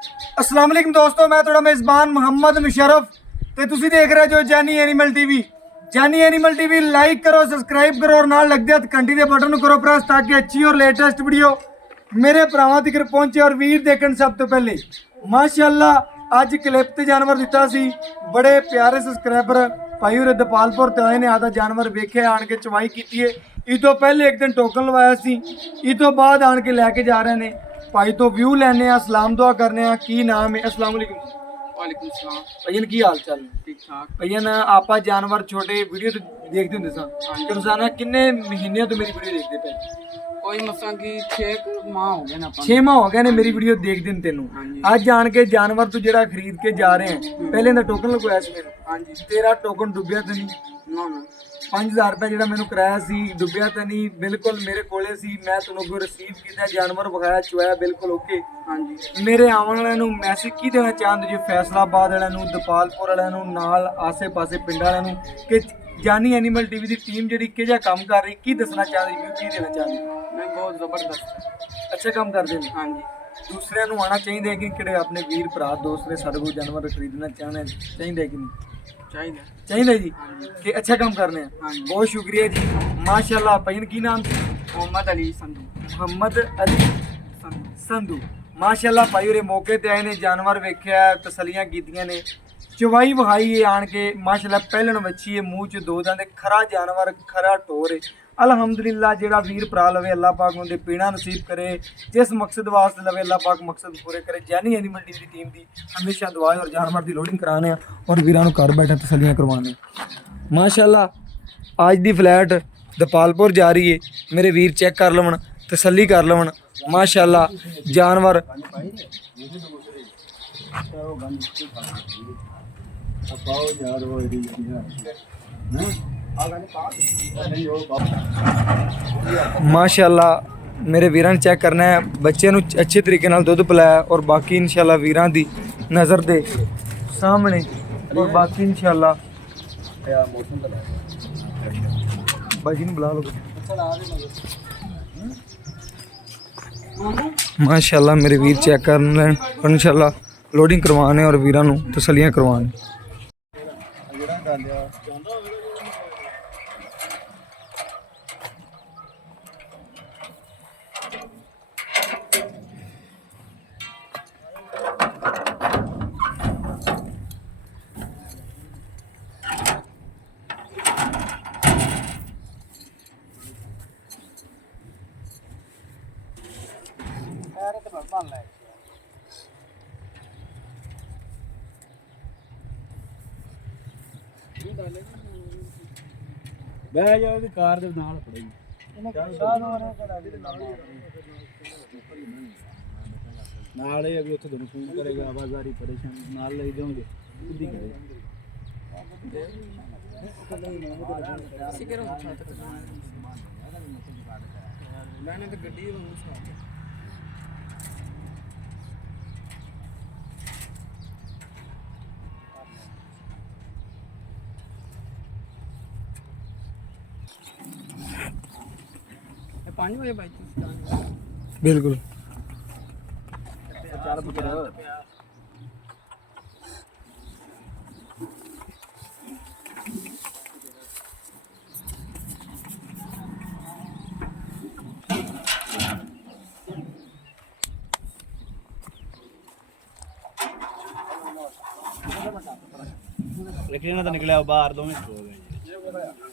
अस्सलाम वालेकुम दोस्तों, मैं थोड़ा मेज़बान मोहम्मद मुशर्रफ ते तुसी देख रहे जो जानी एनिमल टीवी। जानी एनिमल टीवी लाइक करो, सब्सक्राइब करो और नाल लग दे घंटी के बटन करो प्रेस ताकि अच्छी और लेटेस्ट वीडियो मेरे भरावां तक पहुंचे और वीर देखण सब तो पहले। माशाअल्लाह अज क्लिप ते जानवर दिता सी, बड़े प्यारे सब्सक्राइबर भाई होरे दपालपुर ते आए ने, आधा जानवर वेखे आन के चवाई की है। ईद तो पहले एक दिन टोकन लवाया सी, ईद तो बाद आन के लैके जा रहे हैं भाई तो व्यू लैने आ, सलाम दुआ करने आ। की नाम है? अस्सलाम वालेकुम। वालेकुम सलाम। भैया की हाल चाल? ठीक ठाक। भैया ना आप जानवर छोटे वीडियो तो देखते होंगे सन कि रोजाना किन्ने महीने तो मेरी वीडियो देखते पे? कोई मसा कि 6 माह हो गए ना। 6 माह हो गए ने मेरी वीडियो देखते हैं तेनू। आज जान के जानवर तू जेड़ा खरीद के जा रहे हैं, पहले ना टोकन लगवाया सी मैंने। हाँ जी। तेरा टोकन डुबिया तो नहीं? ना ना 5000 रुपये ਜਿਹੜਾ ਮੈਨੂੰ ਕਰਾਇਆ ਸੀ ਡੁੱਬਿਆ ਤਾਂ ਨਹੀਂ, ਬਿਲਕੁਲ ਮੇਰੇ ਕੋਲੇ ਸੀ। ਮੈਂ ਤੁਹਾਨੂੰ ਅੱਗੋਂ ਰਿਸੀਵ ਕੀਤਾ, ਜਾਨਵਰ ਵਿਖਾਇਆ, ਚੁਆਇਆ, ਬਿਲਕੁਲ ਓਕੇ। हाँ जी। ਮੇਰੇ ਆਉਣ ਵਾਲਿਆਂ ਨੂੰ ਮੈਸੇਜ ਕੀ ਦੇਣਾ ਚਾਹੁੰਦੇ ਜੀ? ਫੈਸਲਾਬਾਦ ਵਾਲਿਆਂ ਨੂੰ, ਦਪਾਲਪੁਰ ਵਾਲਿਆਂ ਨੂੰ, ਨਾਲ ਆਸੇ-ਪਾਸੇ ਪਿੰਡ ਵਾਲਿਆਂ ਨੂੰ ਕਿ ਜਾਨੀ ਐਨੀਮਲ ਟੀਵੀ ਦੀ ਟੀਮ ਜਿਹੜੀ ਕਿਹੋ ਜਿਹਾ ਕੰਮ ਕਰ ਰਹੀ, ਕੀ ਦੱਸਣਾ ਚਾਹੁੰਦੇ ਜੀ, ਕੀ ਦੇਣਾ ਚਾਹੁੰਦੇ? मैं बहुत जबरदस्त। ਅੱਛਾ ਕੰਮ ਕਰਦੇ ਨੇ। हाँ जी। ਦੂਸਰਿਆਂ ਨੂੰ ਆਉਣਾ ਚਾਹੀਦਾ ਕਿ ਕਿਹੜੇ ਆਪਣੇ ਵੀਰ ਭਰਾ ਦੋਸਤ ਨੇ ਸਾਡੇ ਕੋਲ ਜਾਨਵਰ ਖਰੀਦਣਾ ਚਾਹੁੰਦੇ ਚਾਹੀਦਾ ਕਿ ਨਹੀਂ चाहिए। ਚਾਹੀਦਾ ਜੀ? ਕਿ ਅੱਛਾ ਕੰਮ ਕਰਨੇ ਆ। ਹਾਂਜੀ। ਬਹੁਤ ਸ਼ੁਕਰੀਆ ਜੀ, ਮਾਸ਼ਾਅੱਲਾ। ਭਾਈ ਕੀ ਨਾਮ? मोहम्मद अली संधू। ਮੁਹੰਮਦ ਅਲੀ संधू। ਸੰਧੂ। ਮਾਸ਼ਾਅੱਲਾ ਭਾਈ ਉਰੇ ਮੌਕੇ ਤੇ ਆਏ ਨੇ, ਜਾਨਵਰ ਵੇਖਿਆ, ਤਸੱਲੀਆਂ ਕੀਤੀਆਂ ਨੇ, ਚਵਾਈ ਵਿਖਾਈ ਹੈ ਆਣ ਕੇ। ਮਾਸ਼ਾਅੱਲਾ ਪਹਿਲਣ ਵੱਛੀ ਹੈ, ਮੂੰਹ ਚ ਦੋ ਦੰਦ, ਖਰਾ ਜਾਨਵਰ, ਖਰਾ ਟੋਰ ਹੈ। ਅਲਹਮਦੁਲਿਲਾ ਜਿਹੜਾ ਵੀਰ ਭਰਾ ਲਵੇ ਅੱਲਾਹ ਪਾਕ ਉਹਦੇ ਪੀਣਾ ਨਸੀਬ ਕਰੇ, ਜਿਸ ਮਕਸਦ ਵਾਸਤੇ ਲਵੇ ਅੱਲਾਹ ਪਾਕ ਮਕਸਦ ਪੂਰੇ ਕਰੇ। ਜਾਨੀ ਐਨੀਮਲ ਟੀਵੀ ਦੀ ਟੀਮ ਦੀ ਹਮੇਸ਼ਾ ਦੁਆ ਹੈ ਔਰ ਜਾਨਵਰ ਦੀ ਲੋਡਿੰਗ ਕਰਾਣੇ ਆ ਔਰ ਵੀਰਾਂ ਨੂੰ ਘਰ ਬੈਠੇ ਤਸੱਲੀਆਂ ਕਰਵਾਉਣੇ। ਮਾਸ਼ਾਅੱਲਾ ਅੱਜ ਦੀ ਫਲੈਟ ਦਪਾਲਪੁਰ ਜਾ ਰਹੀ ਹੈ, ਮੇਰੇ ਵੀਰ ਚੈੱਕ ਕਰ ਲਵਣ, ਤਸੱਲੀ ਕਰ ਲਵਣ। ਮਾਸ਼ਾਅੱਲਾ ਜਾਨਵਰ माशाअल्लाह मेरे वीरां चेक करना है, बच्चे नूं अच्छे तरीके नाल दुध पिलाया और बाकी इंशाअल्लाह वीरां दी नज़र दे सामने और बाकी इंशाअल्लाह बाजी नूं बुला लो। माशाअल्लाह मेरे वीर चेक कर लैन और इंशाअल्लाह लोडिंग करवाने और वीरां नूं तसल्लियां करवाने। ਬਹਿ ਜਾ ਉਹਦੀ ਕਾਰ ਦੇ ਨਾਲ ਫੜੇਗੀ। ਨਾਲ ਹੀ ਅਗੇ ਉੱਥੇ ਤੁਹਾਨੂੰ ਫੋਨ ਕਰੇਗਾ, ਆਵਾਜ਼ਾਰੀ ਪਰੇਸ਼ਾਨ ਨਾਲ ਲਈ ਜਾਓਗੇ ਖੁਦ ਹੀ ਕਰੇਗਾ। मैंने तो गड्डी पानी बजे भाई बिल्कुल लेकिन तो निकले बाहर 2 मिनट हो गए।